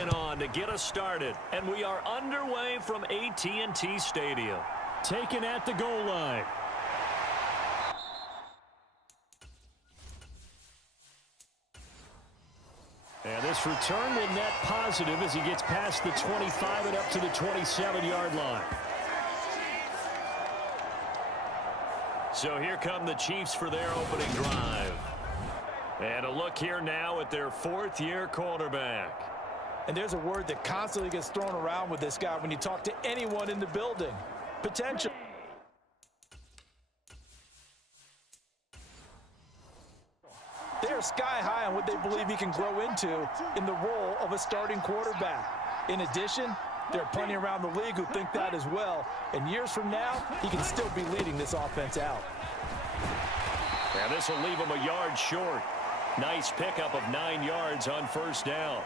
On to get us started, and we are underway from AT&T Stadium. Taken at the goal line. And this return will net positive as he gets past the 25 and up to the 27-yard line. So here come the Chiefs for their opening drive. And a look here now at their fourth-year quarterback. And there's a word that constantly gets thrown around with this guy when you talk to anyone in the building. Potential. They're sky high on what they believe he can grow into in the role of a starting quarterback. In addition, there are plenty around the league who think that as well. And years from now, he can still be leading this offense out. Yeah, this will leave him a yard short. Nice pickup of 9 yards on first down.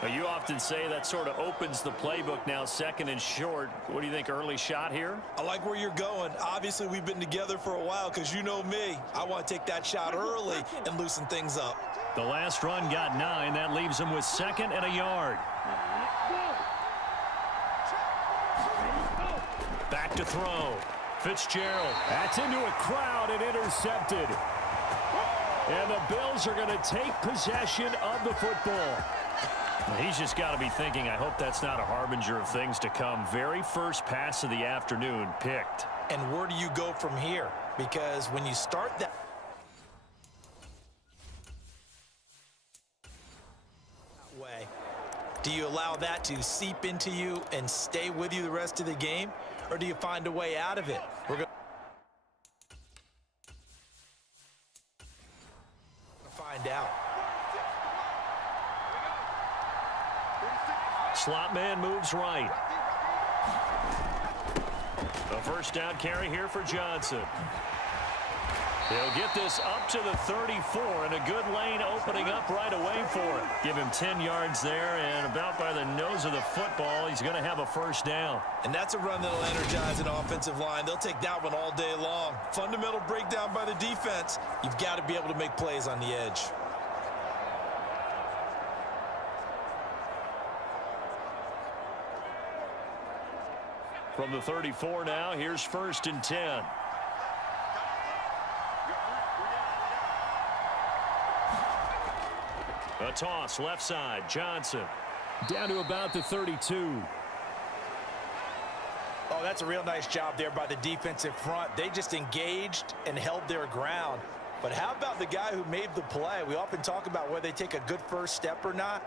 Now, you often say that sort of opens the playbook now, second and short. What do you think, early shot here? I like where you're going. Obviously, we've been together for a while because you know me. I want to take that shot early and loosen things up. The last run got 9. That leaves him with second and a yard. Back to throw. Fitzgerald. That's into a crowd and intercepted. And the Bills are going to take possession of the football. He's just got to be thinking, I hope that's not a harbinger of things to come. Very first pass of the afternoon picked. And where do you go from here? Because when you start that way, do you allow that to seep into you and stay with you the rest of the game? Or do you find a way out of it? We're going to find out. Slot man moves right. A first down carry here for Johnson. He'll get this up to the 34, and a good lane opening up right away for him. Give him 10 yards there, and about by the nose of the football, he's going to have a first down. And that's a run that'll energize an offensive line. They'll take that one all day long. Fundamental breakdown by the defense. You've got to be able to make plays on the edge. From the 34 now, here's first and 10. A toss, left side, Johnson. Down to about the 32. Oh, that's a real nice job there by the defensive front. They just engaged and held their ground. But how about the guy who made the play? We often talk about whether they take a good first step or not.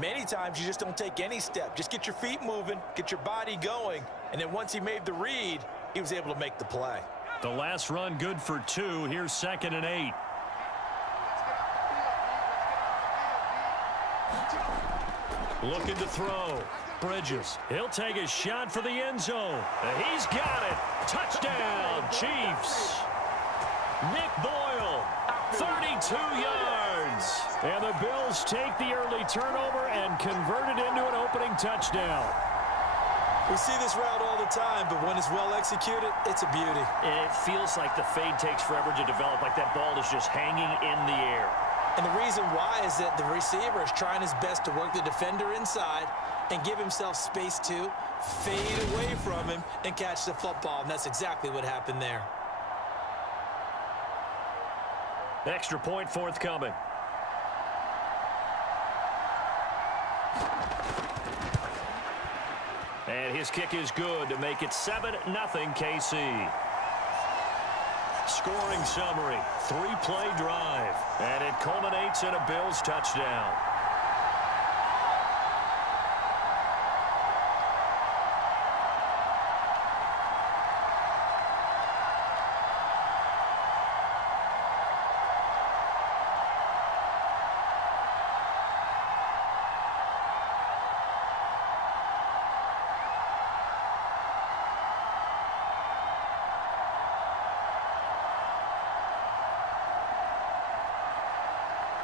Many times you just don't take any step. Just get your feet moving, get your body going, and then once he made the read, he was able to make the play. The last run good for 2. Here's second and 8. Looking to throw. Bridges. He'll take a shot for the end zone. He's got it. Touchdown, Chiefs. Nick Boyle, 32 yards. And the Bills take the early turnover and convert it into an opening touchdown. We see this route all the time, but when it's well executed, it's a beauty. It feels like the fade takes forever to develop, like that ball is just hanging in the air. And the reason why is that the receiver is trying his best to work the defender inside and give himself space to fade away from him and catch the football, and that's exactly what happened there. Extra point forthcoming. And his kick is good to make it 7-0 KC. Scoring summary, 3-play drive, and it culminates in a Bills touchdown.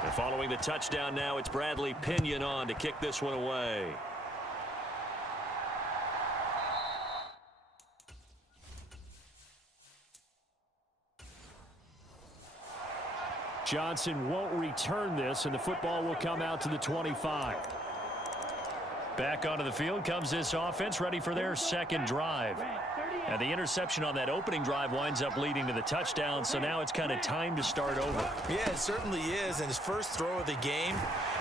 And following the touchdown now, it's Bradley Pinion on to kick this one away. Johnson won't return this, and the football will come out to the 25. Back onto the field comes this offense, ready for their second drive. And the interception on that opening drive winds up leading to the touchdown, so now it's kind of time to start over. Yeah, it certainly is, and his first throw of the game.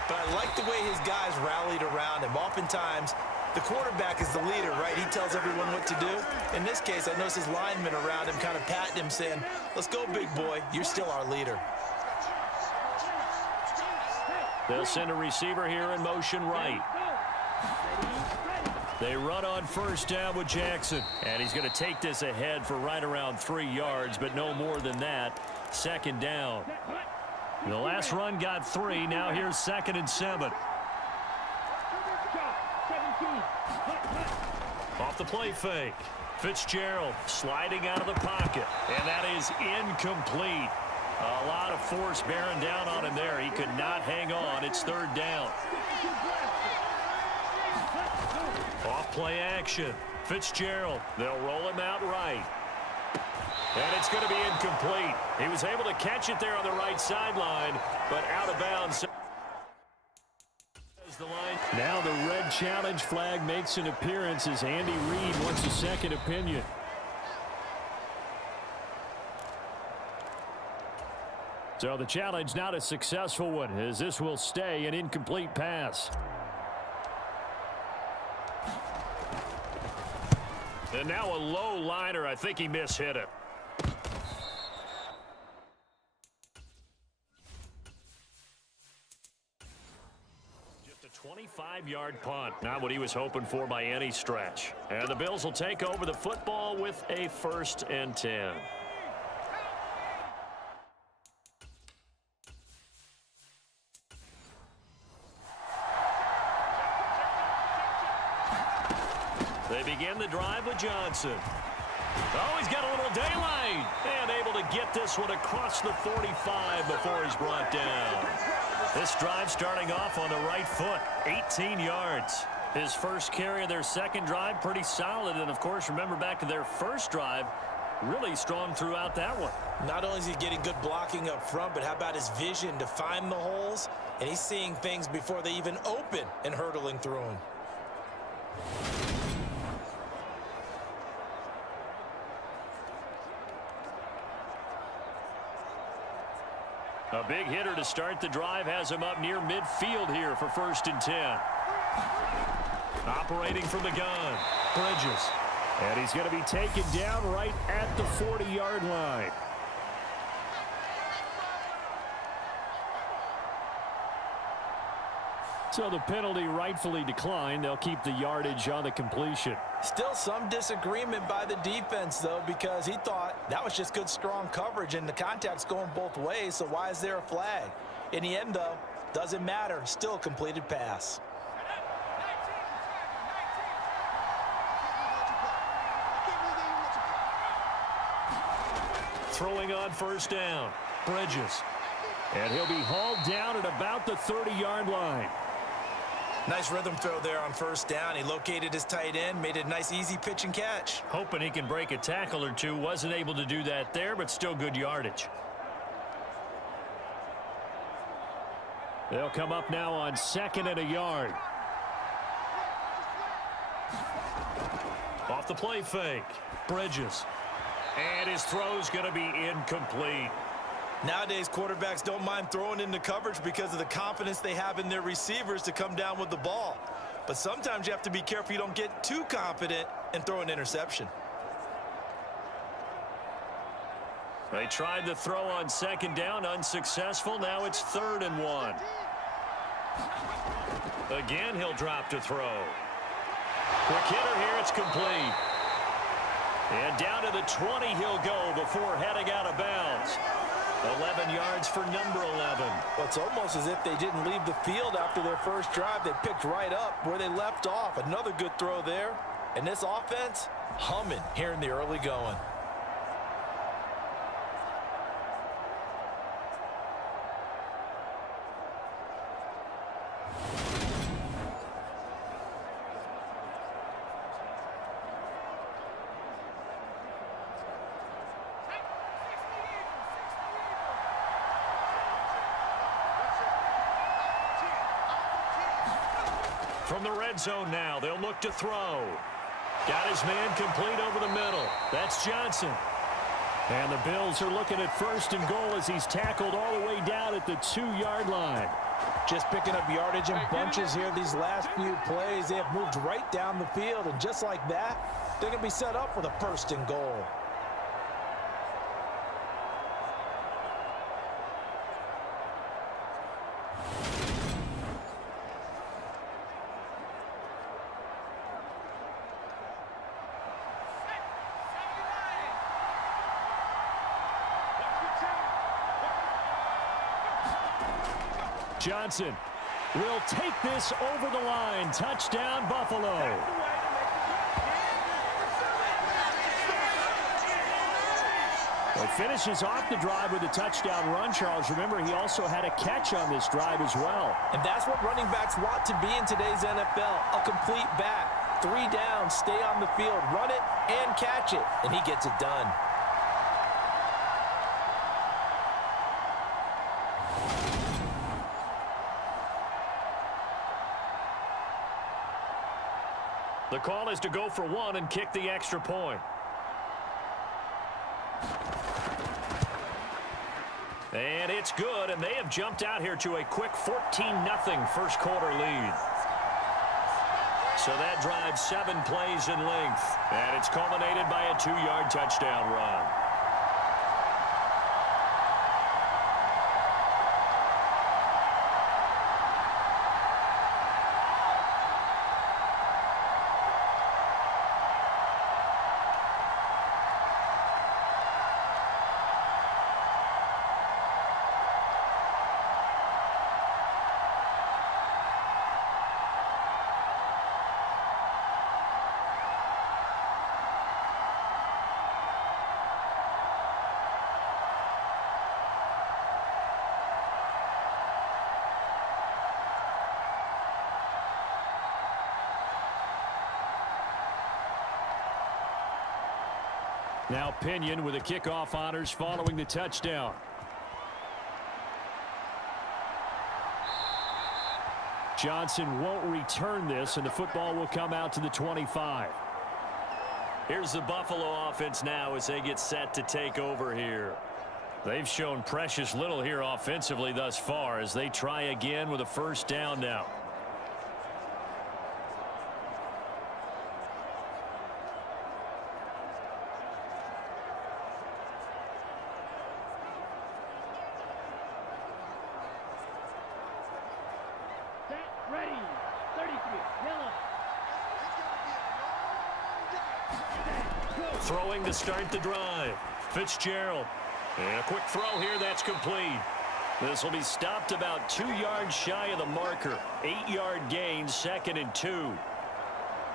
But I like the way his guys rallied around him. Oftentimes, the quarterback is the leader, right? He tells everyone what to do. In this case, I noticed his linemen around him kind of patting him, saying, let's go, big boy. You're still our leader. They'll send a receiver here in motion right. They run on first down with Jackson. And he's going to take this ahead for right around 3 yards, but no more than that. Second down. The last run got 3. Now here's 2nd and 7. Off the play fake. Fitzgerald sliding out of the pocket. And that is incomplete. A lot of force bearing down on him there. He could not hang on. It's 3rd down. Off play action. Fitzgerald. They'll roll him out right. And it's going to be incomplete. He was able to catch it there on the right sideline, but out of bounds. Now the red challenge flag makes an appearance as Andy Reid wants a second opinion. So the challenge not a successful one, as this will stay an incomplete pass. And now a low liner. I think he mishit it. Just a 25-yard punt. Not what he was hoping for by any stretch. And the Bills will take over the football with a 1st and 10. They begin the drive with Johnson. Oh, he's got a little daylight. And able to get this one across the 45 before he's brought down. This drive starting off on the right foot. 18 yards. His first carry of their second drive, pretty solid. And, of course, remember back to their first drive, really strong throughout that one. Not only is he getting good blocking up front, but how about his vision to find the holes? And he's seeing things before they even open and hurtling through them. A big hitter to start the drive has him up near midfield here for 1st and 10. Operating from the gun, Bridges. And he's going to be taken down right at the 40-yard line. So the penalty rightfully declined. They'll keep the yardage on the completion. Still some disagreement by the defense, though, because he thought that was just good, strong coverage, and the contact's going both ways, so why is there a flag? In the end, though, doesn't matter. Still a completed pass. Throwing on first down, Bridges. And he'll be hauled down at about the 30-yard line. Nice rhythm throw there on first down. He located his tight end, made it a nice, easy pitch and catch. Hoping he can break a tackle or two. Wasn't able to do that there, but still good yardage. They'll come up now on 2nd and a yard. Off the play fake, Bridges. And his throw's going to be incomplete. Nowadays, quarterbacks don't mind throwing into coverage because of the confidence they have in their receivers to come down with the ball. But sometimes you have to be careful you don't get too confident and throw an interception. They tried the throw on 2nd down, unsuccessful. Now it's 3rd and 1. Again, he'll drop to throw. Quick hitter here, it's complete. And down to the 20 he'll go before heading out of bounds. 11 yards for number 11. Well, it's almost as if they didn't leave the field after their first drive. They picked right up where they left off. Another good throw there. And this offense, humming here in the early going. From the red zone now, they'll look to throw. Got his man complete over the middle. That's Johnson. And the Bills are looking at 1st and goal as he's tackled all the way down at the 2-yard line. Just picking up yardage in bunches here these last few plays. They have moved right down the field, and just like that, they're going to be set up with a 1st and goal. Johnson will take this over the line. Touchdown, Buffalo. Well, finishes off the drive with a touchdown run, Charles. Remember, he also had a catch on this drive as well. And that's what running backs want to be in today's NFL, a complete back. 3 downs, stay on the field, run it, and catch it, and he gets it done. The call is to go for 1 and kick the extra point. And it's good, and they have jumped out here to a quick 14-0 first quarter lead. So that drives 7 plays in length, and it's culminated by a 2-yard touchdown run. Now Pinion with the kickoff honors following the touchdown. Johnson won't return this, and the football will come out to the 25. Here's the Buffalo offense now as they get set to take over here. They've shown precious little here offensively thus far as they try again with a 1st down now. Throwing to start the drive. Fitzgerald. And a quick throw here that's complete. This will be stopped about 2 yards shy of the marker. 8-yard gain, 2nd and 2.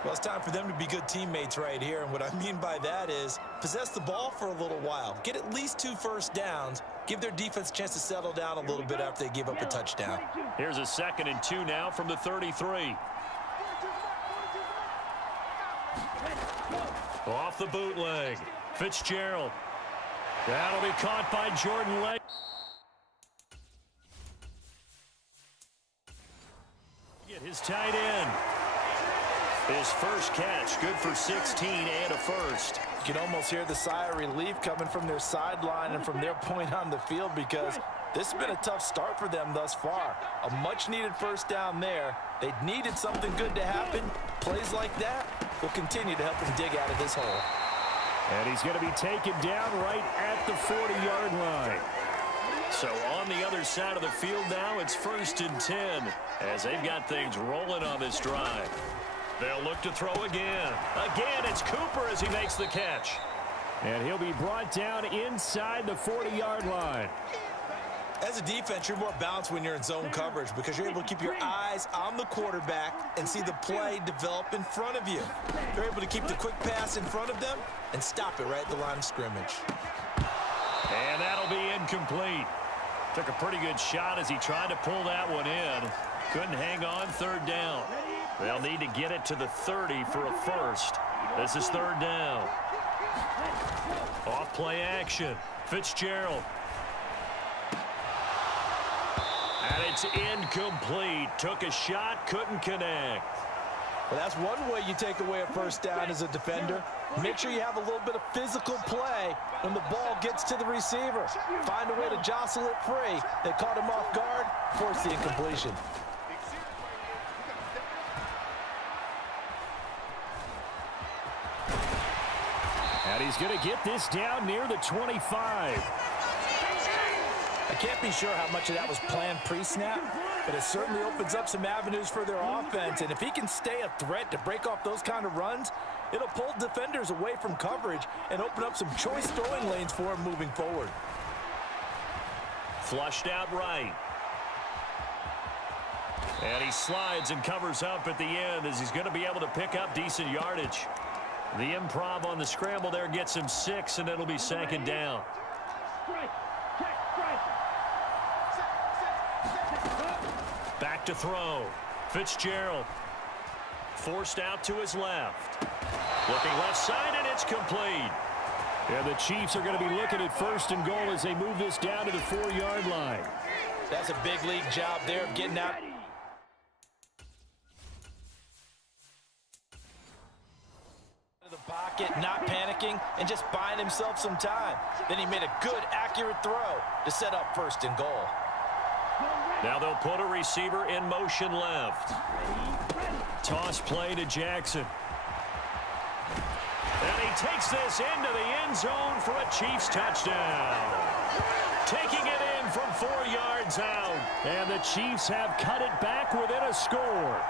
Well, it's time for them to be good teammates right here. And what I mean by that is possess the ball for a little while. Get at least 2 first downs. Give their defense a chance to settle down a little bit after they give up a touchdown. Here's a 2nd and 2 now from the 33. Off the bootleg. Fitzgerald. That'll be caught by Jordan Lake. Get his tight end. His first catch, good for 16 and a 1st. You can almost hear the sigh of relief coming from their sideline and from their point on the field because this has been a tough start for them thus far. A much-needed 1st down there. They needed something good to happen. Plays like that will continue to help them dig out of this hole. And he's going to be taken down right at the 40-yard line. So on the other side of the field now, it's 1st and 10 as they've got things rolling on this drive. They'll look to throw again. Again, it's Cooper as he makes the catch. And he'll be brought down inside the 40-yard line. As a defense, you're more balanced when you're in zone coverage because you're able to keep your eyes on the quarterback and see the play develop in front of you. You're able to keep the quick pass in front of them and stop it right at the line of scrimmage. And that'll be incomplete. Took a pretty good shot as he tried to pull that one in. Couldn't hang on, 3rd down. They'll need to get it to the 30 for a 1st. This is 3rd down. Off play action. Fitzgerald. And it's incomplete. Took a shot, couldn't connect. Well, that's one way you take away a first down as a defender. Make sure you have a little bit of physical play when the ball gets to the receiver. Find a way to jostle it free. They caught him off guard, forced the incompletion. And he's going to get this down near the 25. I can't be sure how much of that was planned pre-snap, but it certainly opens up some avenues for their offense. And if he can stay a threat to break off those kind of runs, it'll pull defenders away from coverage and open up some choice throwing lanes for him moving forward. Flushed out right. And he slides and covers up at the end as he's going to be able to pick up decent yardage. The improv on the scramble there gets him 6, and it'll be 2nd down. Back to throw. Fitzgerald. Forced out to his left. Looking left side, and it's complete. And the Chiefs are going to be looking at 1st and goal as they move this down to the 4-yard line. That's a big league job there of getting out. The pocket, not panicking, and just buying himself some time. Then he made a good, accurate throw to set up 1st and goal. Now they'll put a receiver in motion left. Toss play to Jackson. And he takes this into the end zone for a Chiefs touchdown. Taking it in from 4 yards out. And the Chiefs have cut it back within a score.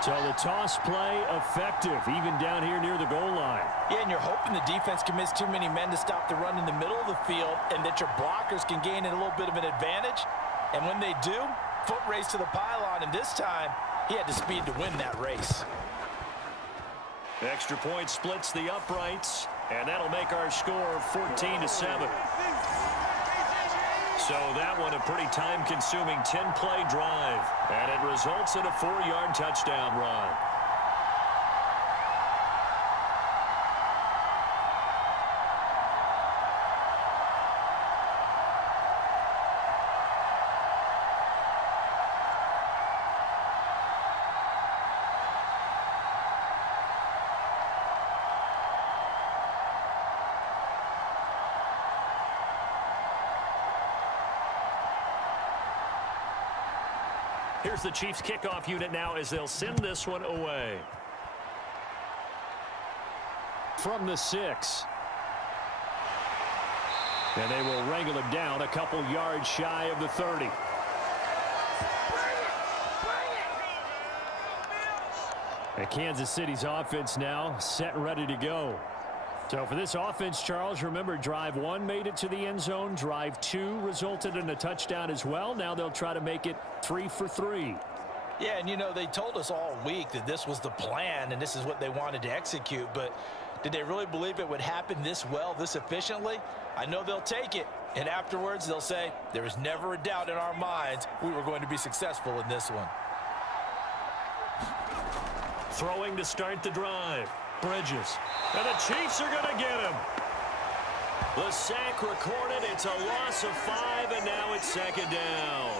So the toss play effective, even down here near the goal line. Yeah, and you're hoping the defense commits too many men to stop the run in the middle of the field and that your blockers can gain a little bit of an advantage. And when they do, foot race to the pylon, and this time he had the speed to win that race. Extra point splits the uprights, and that'll make our score 14-7. So that one a pretty time-consuming 10-play drive, and it results in a 4-yard touchdown run. Here's the Chiefs kickoff unit now as they'll send this one away. From the 6. And they will wrangle him down a couple yards shy of the 30. And Kansas City's offense now set and ready to go. So for this offense, Charles, remember, drive 1 made it to the end zone. Drive 2 resulted in a touchdown as well. Now they'll try to make it 3 for 3. Yeah, and you know, they told us all week that this was the plan and this is what they wanted to execute. But did they really believe it would happen this well, this efficiently? I know they'll take it. And afterwards, they'll say, there was never a doubt in our minds we were going to be successful in this one. Throwing to start the drive. Bridges. And the Chiefs are going to get him. The sack recorded. It's a loss of 5, and now it's 2nd down.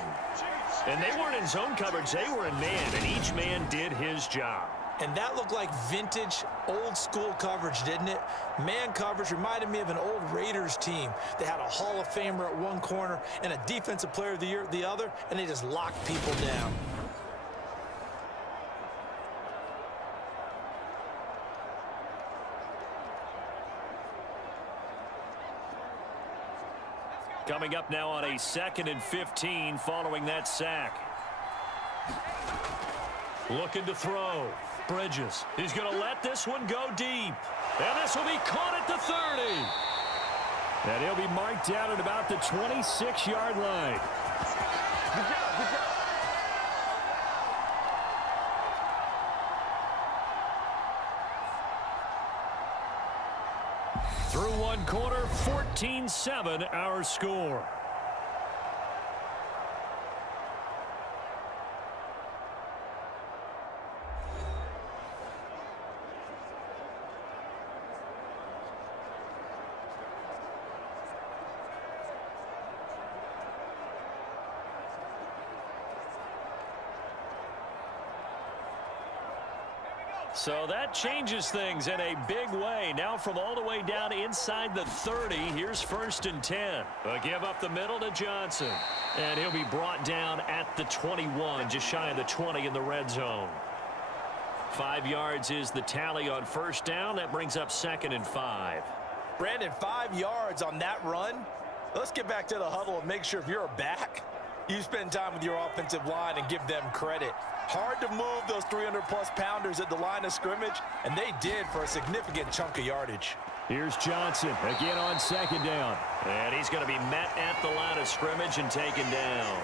And they weren't in zone coverage. They were in man, and each man did his job. And that looked like vintage, old-school coverage, didn't it? Man coverage reminded me of an old Raiders team. They had a Hall of Famer at one corner and a Defensive Player of the Year at the other, and they just locked people down. Coming up now on a 2nd and 15 following that sack. Looking to throw. Bridges. He's going to let this one go deep. And this will be caught at the 30. And he'll be marked down at about the 26-yard line. Good job, good job. Through 1 quarter, 14-7 our score. So that changes things in a big way. Now from all the way down inside the 30, here's 1st and 10. A give up the middle to Johnson. And he'll be brought down at the 21, just shy of the 20 in the red zone. 5 yards is the tally on 1st down. That brings up 2nd and 5. Brandon, 5 yards on that run. Let's get back to the huddle and make sure if you're a back, you spend time with your offensive line and give them credit. Hard to move those 300-plus pounders at the line of scrimmage, and they did for a significant chunk of yardage. Here's Johnson again on 2nd down. And he's going to be met at the line of scrimmage and taken down.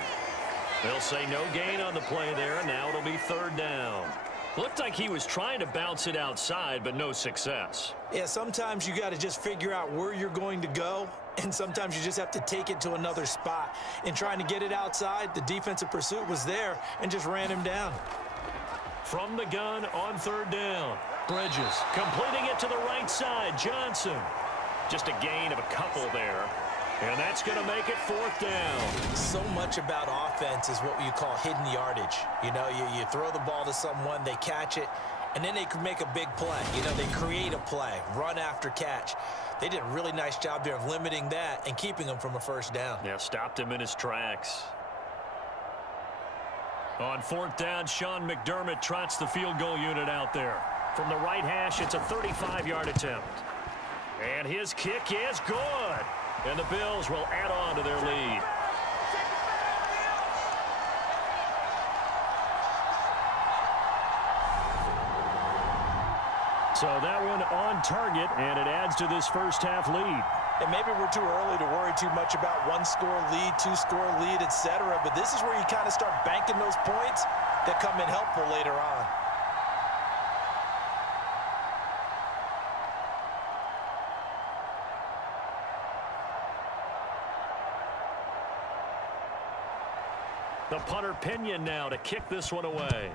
They'll say no gain on the play there, and now it'll be 3rd down. Looked like he was trying to bounce it outside, but no success. Yeah, sometimes you got to just figure out where you're going to go, and sometimes you just have to take it to another spot. In trying to get it outside, the defensive pursuit was there and just ran him down. From the gun on 3rd down. Bridges completing it to the right side. Johnson. Just a gain of a couple there. And that's going to make it 4th down. So much about offense is what you call hidden yardage. You know, you throw the ball to someone, they catch it, and then they can make a big play. You know, they create a play, run after catch. They did a really nice job there of limiting that and keeping him from a 1st down. Yeah, stopped him in his tracks. On 4th down, Sean McDermott trots the field goal unit out there. From the right hash, it's a 35-yard attempt. And his kick is good. And the Bills will add on to their lead. So that one on target, and it adds to this first half lead. And maybe we're too early to worry too much about 1-score lead, 2-score lead, etc. But this is where you kind of start banking those points that come in helpful later on. The punter Pinion now to kick this one away.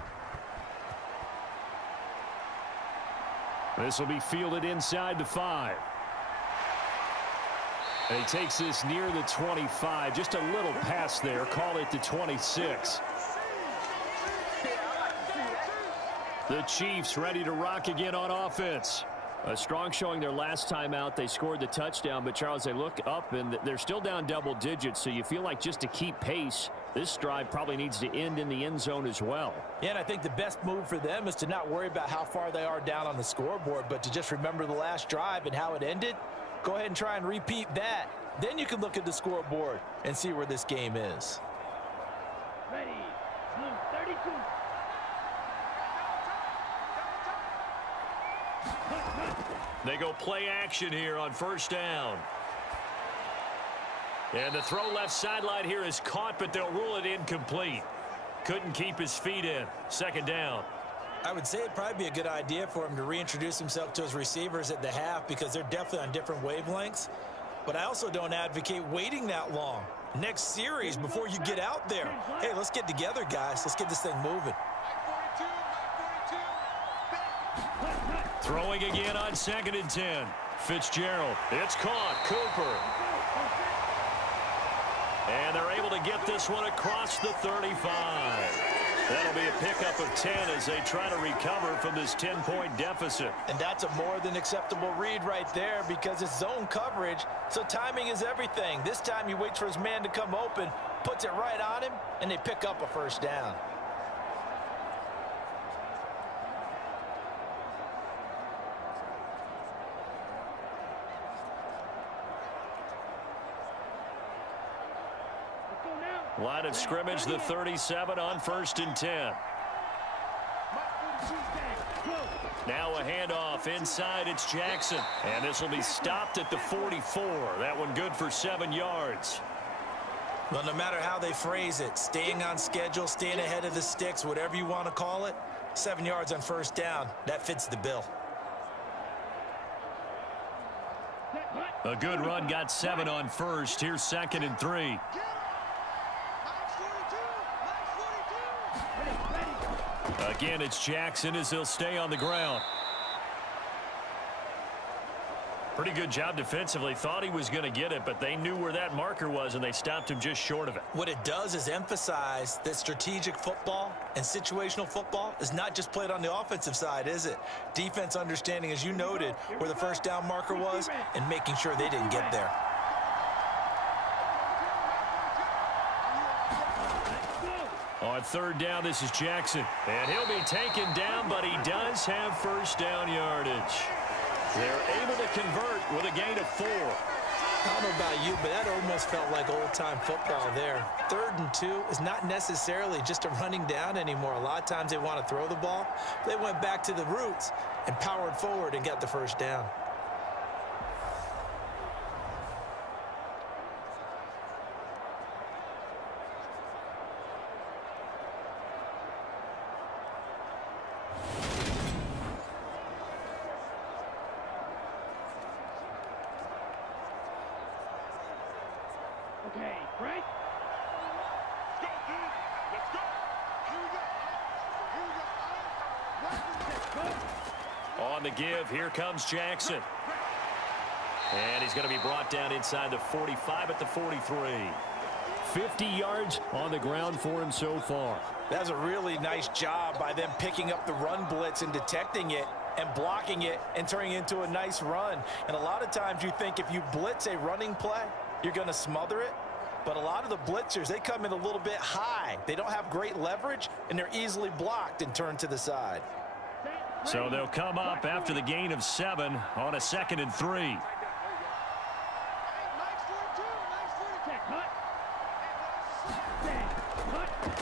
This will be fielded inside the 5. And he takes this near the 25. Just a little pass there. Call it the 26. The Chiefs ready to rock again on offense. A strong showing their last time out. They scored the touchdown, but Charles, they look up and they're still down double digits, so you feel like just to keep pace, this drive probably needs to end in the end zone as well. Yeah, and I think the best move for them is to not worry about how far they are down on the scoreboard, but to just remember the last drive and how it ended. Go ahead and try and repeat that. Then you can look at the scoreboard and see where this game is. Ready. 32. They go play action here on 1st down. And the throw left sideline here is caught, but they'll rule it incomplete. Couldn't keep his feet in. 2nd down. I would say it'd probably be a good idea for him to reintroduce himself to his receivers at the half because they're definitely on different wavelengths. But I also don't advocate waiting that long. Next series before you get out there. Hey, let's get together, guys. Let's get this thing moving. Throwing again on 2nd and 10. Fitzgerald. It's caught. Cooper. And they're able to get this one across the 35. That'll be a pickup of 10 as they try to recover from this 10-point deficit. And that's a more than acceptable read right there because it's zone coverage, so timing is everything. This time he waits for his man to come open, puts it right on him, and they pick up a 1st down. Line of scrimmage, the 37 on 1st and 10. Now a handoff inside. It's Jackson. And this will be stopped at the 44. That one good for 7 yards. Well, no matter how they phrase it, staying on schedule, staying ahead of the sticks, whatever you want to call it, 7 yards on 1st down, that fits the bill. A good run, got 7 on 1st. Here's 2nd and 3. Again, it's Jackson as he'll stay on the ground. Pretty good job defensively. Thought he was going to get it, but they knew where that marker was, and they stopped him just short of it. What it does is emphasize that strategic football and situational football is not just played on the offensive side, is it? Defense understanding, as you noted, where the first down marker was and making sure they didn't get there. On third down, this is Jackson. And he'll be taken down, but he does have first down yardage. They're able to convert with a gain of 4. I don't know about you, but that almost felt like old-time football there. 3rd and 2 is not necessarily just a running down anymore. A lot of times they want to throw the ball. They went back to the roots and powered forward and got the first down. Okay, Frank. Let's go, dude. Let's go. Here we go. Here we go. On the give, here comes Jackson. And he's going to be brought down inside the 45 at the 43. 50 yards on the ground for him so far. That's a really nice job by them picking up the run blitz and detecting it and blocking it and turning it into a nice run. And a lot of times you think if you blitz a running play, you're going to smother it. But a lot of the blitzers, they come in a little bit high. They don't have great leverage, and they're easily blocked and turned to the side. So they'll come up after the gain of 7 on a 2nd and 3.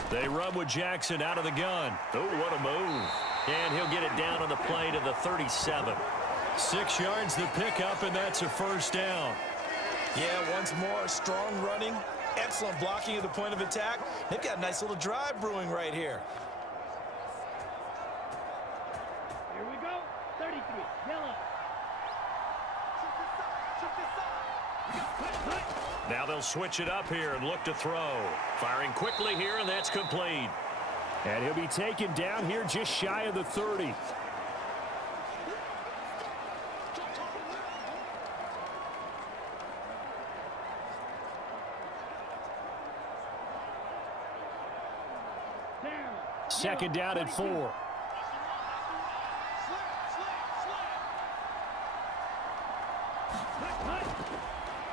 They run with Jackson out of the gun. Oh, what a move. And he'll get it down on the play to the 37. 6 yards the pickup, and that's a first down. Yeah, once more, strong running, excellent blocking at the point of attack. They've got a nice little drive brewing right here. Here we go. 33. Yellow. Now they'll switch it up here and look to throw. Firing quickly here, and that's complete. And he'll be taken down here just shy of the 30. Second down at 4.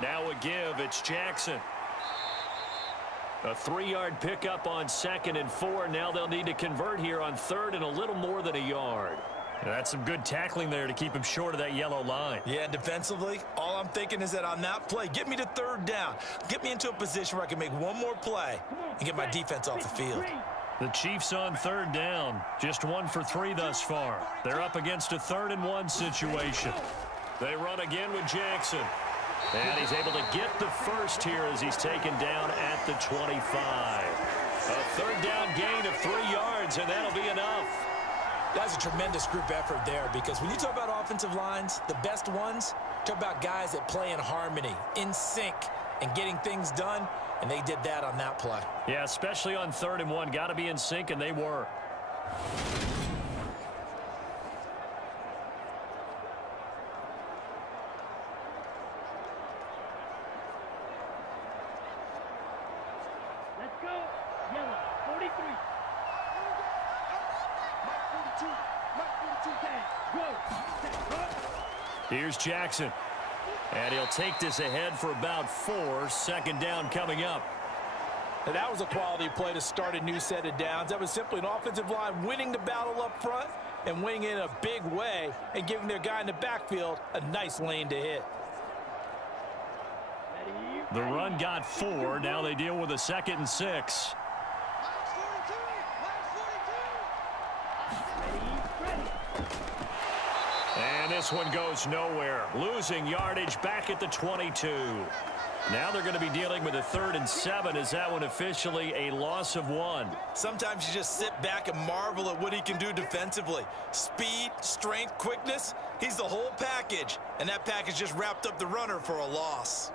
Now a give. It's Jackson. A 3-yard pickup on 2nd and 4. Now they'll need to convert here on 3rd and a little more than a yard. That's some good tackling there to keep him short of that yellow line. Yeah, defensively, all I'm thinking is that on that play, get me to 3rd down. Get me into a position where I can make one more play and get my defense off the field. The Chiefs on 3rd down. Just 1 for 3 thus far. They're up against a 3rd and 1 situation. They run again with Jackson. And he's able to get the first here as he's taken down at the 25. A 3rd down gain of 3 yards, and that'll be enough. That's a tremendous group effort there, because when you talk about offensive lines, the best ones, talk about guys that play in harmony, in sync, and getting things done, and they did that on that play. Yeah, especially on 3rd and 1. Got to be in sync, and they were. Let's go. Yellow. 43. Here's Jackson. And he'll take this ahead for about 4. 2nd down coming up. And that was a quality play to start a new set of downs. That was simply an offensive line winning the battle up front and winning in a big way and giving their guy in the backfield a nice lane to hit. The run got 4. Now they deal with a 2nd and 6. And this one goes nowhere. Losing yardage back at the 22. Now they're going to be dealing with a 3rd and 7. Is that one officially a loss of 1? Sometimes you just sit back and marvel at what he can do defensively. Speed, strength, quickness. He's the whole package. And that package just wrapped up the runner for a loss.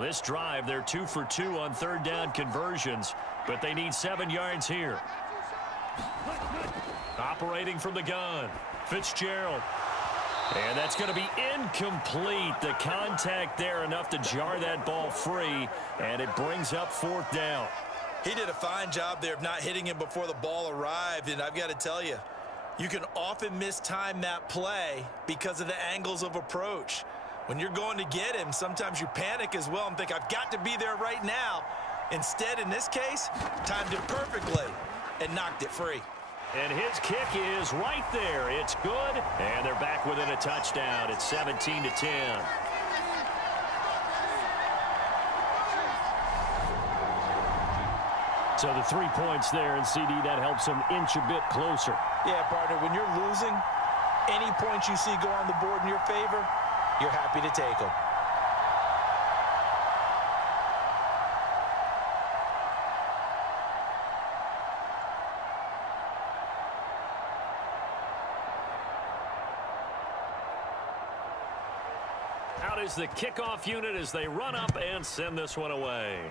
Now this drive, they're 2 for 2 on third down conversions, but they need 7 yards here. Operating from the gun, Fitzgerald. And that's going to be incomplete. The contact there enough to jar that ball free, and it brings up 4th down. He did a fine job there of not hitting him before the ball arrived, and I've got to tell you, you can often mistime that play because of the angles of approach. When you're going to get him, sometimes you panic as well and think, I've got to be there right now. Instead, in this case, timed it perfectly and knocked it free. And his kick is right there. It's good, and they're back within a touchdown. It's 17-10. So the 3 points there, and CD, that helps them inch a bit closer. Yeah, partner, when you're losing, any points you see go on the board in your favor, you're happy to take them. Out is the kickoff unit as they run up and send this one away.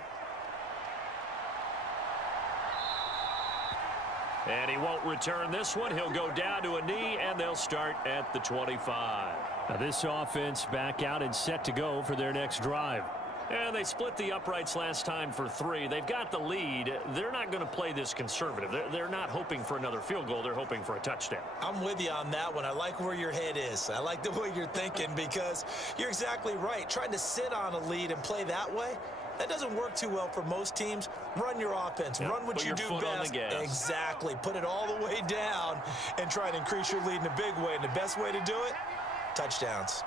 And he won't return this one. He'll go down to a knee, and they'll start at the 25. Now this offense back out and set to go for their next drive. And they split the uprights last time for 3. They've got the lead. They're not going to play this conservative. They're not hoping for another field goal. They're hoping for a touchdown. I'm with you on that one. I like where your head is. I like the way you're thinking because you're exactly right. Trying to sit on a lead and play that way, that doesn't work too well for most teams. Run your offense. Run what you do best. Exactly. Put it all the way down and try to increase your lead in a big way. And the best way to do it, touchdowns.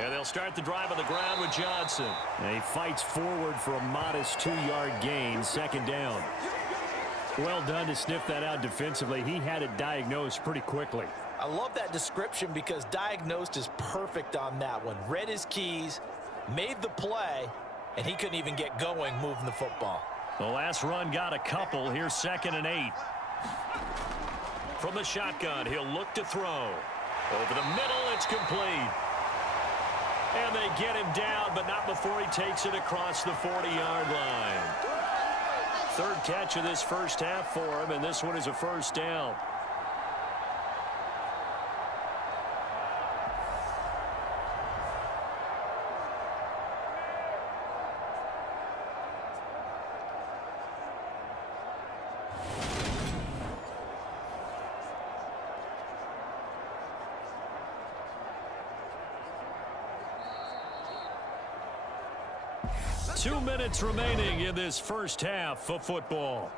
And they'll start the drive on the ground with Johnson. And he fights forward for a modest 2-yard gain, 2nd down. Well done to sniff that out defensively. He had it diagnosed pretty quickly. I love that description because diagnosed is perfect on that one. Read his keys, made the play, and he couldn't even get going moving the football. The last run got a couple. Here's 2nd and 8. From the shotgun, he'll look to throw. Over the middle, it's complete. And they get him down, but not before he takes it across the 40-yard line. 3rd catch of this first half for him, and this one is a 1st down. Two minutes remaining in this first half of football.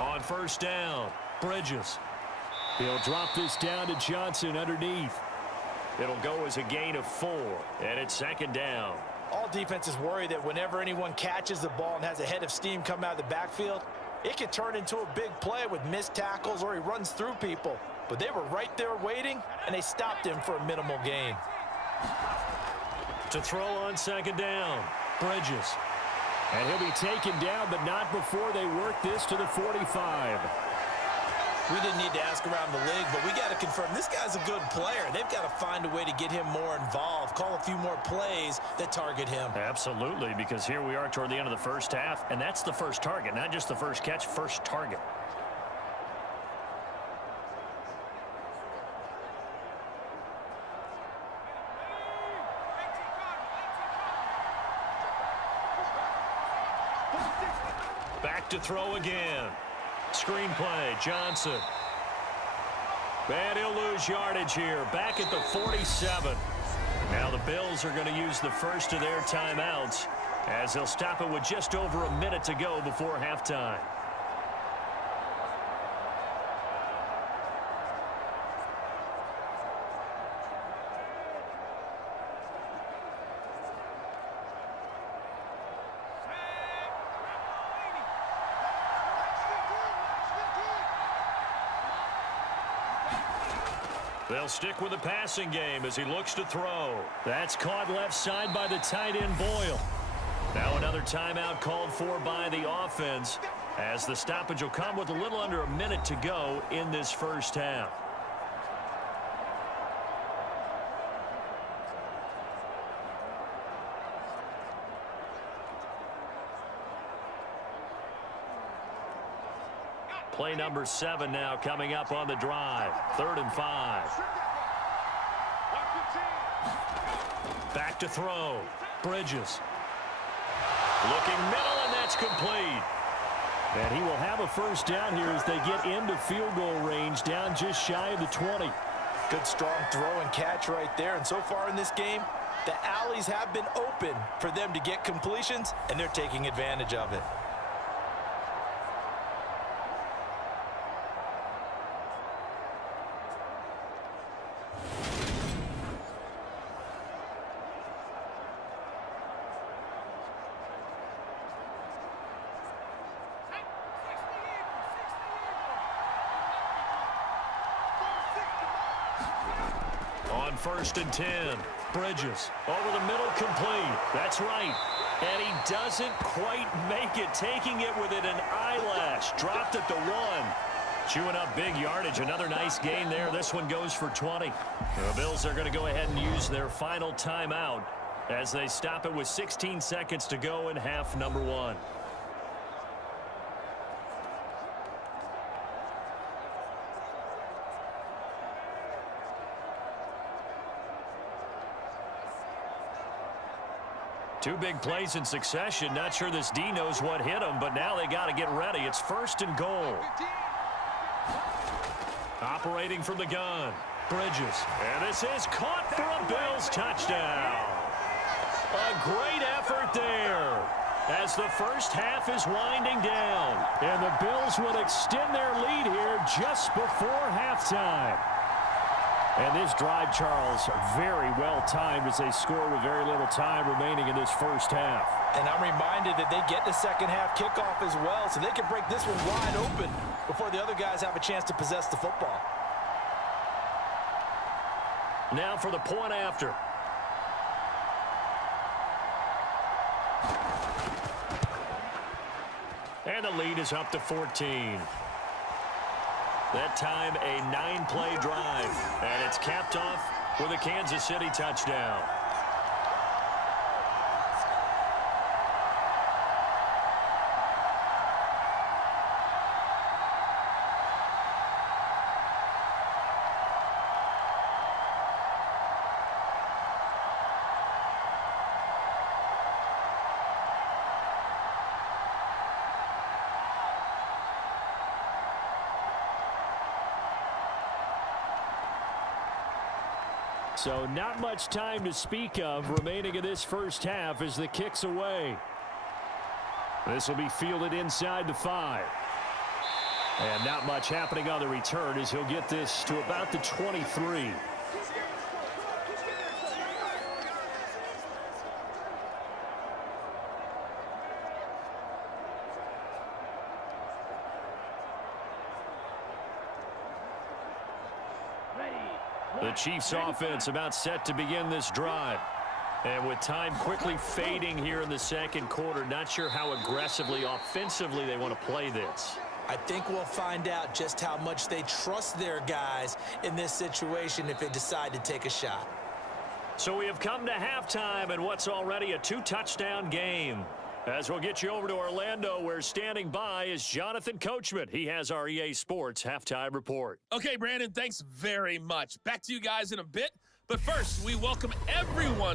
On 1st down, Bridges. He'll drop this down to Johnson underneath. It'll go as a gain of 4, and it's 2nd down. All defenses worry that whenever anyone catches the ball and has a head of steam come out of the backfield, it could turn into a big play with missed tackles or he runs through people. But they were right there waiting, and they stopped him for a minimal gain. To throw on 2nd down, Bridges. And he'll be taken down, but not before they work this to the 45. We didn't need to ask around the league, but we got to confirm this guy's a good player. They've got to find a way to get him more involved, call a few more plays that target him. Absolutely, because here we are toward the end of the first half, and that's the first target, not just the first catch, first target. Back to throw again. Screenplay, Johnson. And he'll lose yardage here. Back at the 47. Now the Bills are going to use the first of their timeouts as they'll stop it with just over a minute to go before halftime. They'll stick with the passing game as he looks to throw. That's caught left side by the tight end Boyle. Now another timeout called for by the offense as the stoppage will come with a little under a minute to go in this first half. Play number 7 now coming up on the drive. 3rd and 5. Back to throw. Bridges. Looking middle, and that's complete. And he will have a first down here as they get into field goal range, down just shy of the 20. Good strong throw and catch right there. And so far in this game, the alleys have been open for them to get completions, and they're taking advantage of it. On 1st and 10, Bridges over the middle, complete. That's right. And he doesn't quite make it, taking it within an eyelash. Dropped at the 1. Chewing up big yardage. Another nice gain there. This one goes for 20. The Bills are going to go ahead and use their final timeout as they stop it with 16 seconds to go in half number 1. Two big plays in succession. Not sure this D knows what hit him, but now they got to get ready. It's 1st and goal. Operating from the gun. Bridges. And this is caught for a Bills touchdown. A great effort there as the first half is winding down. And the Bills will extend their lead here just before halftime. And this drive, Charles, very well timed as they score with very little time remaining in this first half. And I'm reminded that they get the second half kickoff as well, so they can break this one wide open before the other guys have a chance to possess the football. Now for the point after. And the lead is up to 14. That time a 9-play drive, and it's capped off with a Kansas City touchdown. So not much time to speak of remaining in this first half as the kick's away. This will be fielded inside the 5. And not much happening on the return as he'll get this to about the 23. The Chiefs offense about set to begin this drive. And with time quickly fading here in the second quarter, not sure how aggressively, offensively they want to play this. I think we'll find out just how much they trust their guys in this situation if they decide to take a shot. So we have come to halftime and what's already a 2-touchdown game. As we'll get you over to Orlando, where standing by is Jonathan Coachman. He has our EA Sports Halftime Report. Okay, Brandon, thanks very much. Back to you guys in a bit. But first, we welcome everyone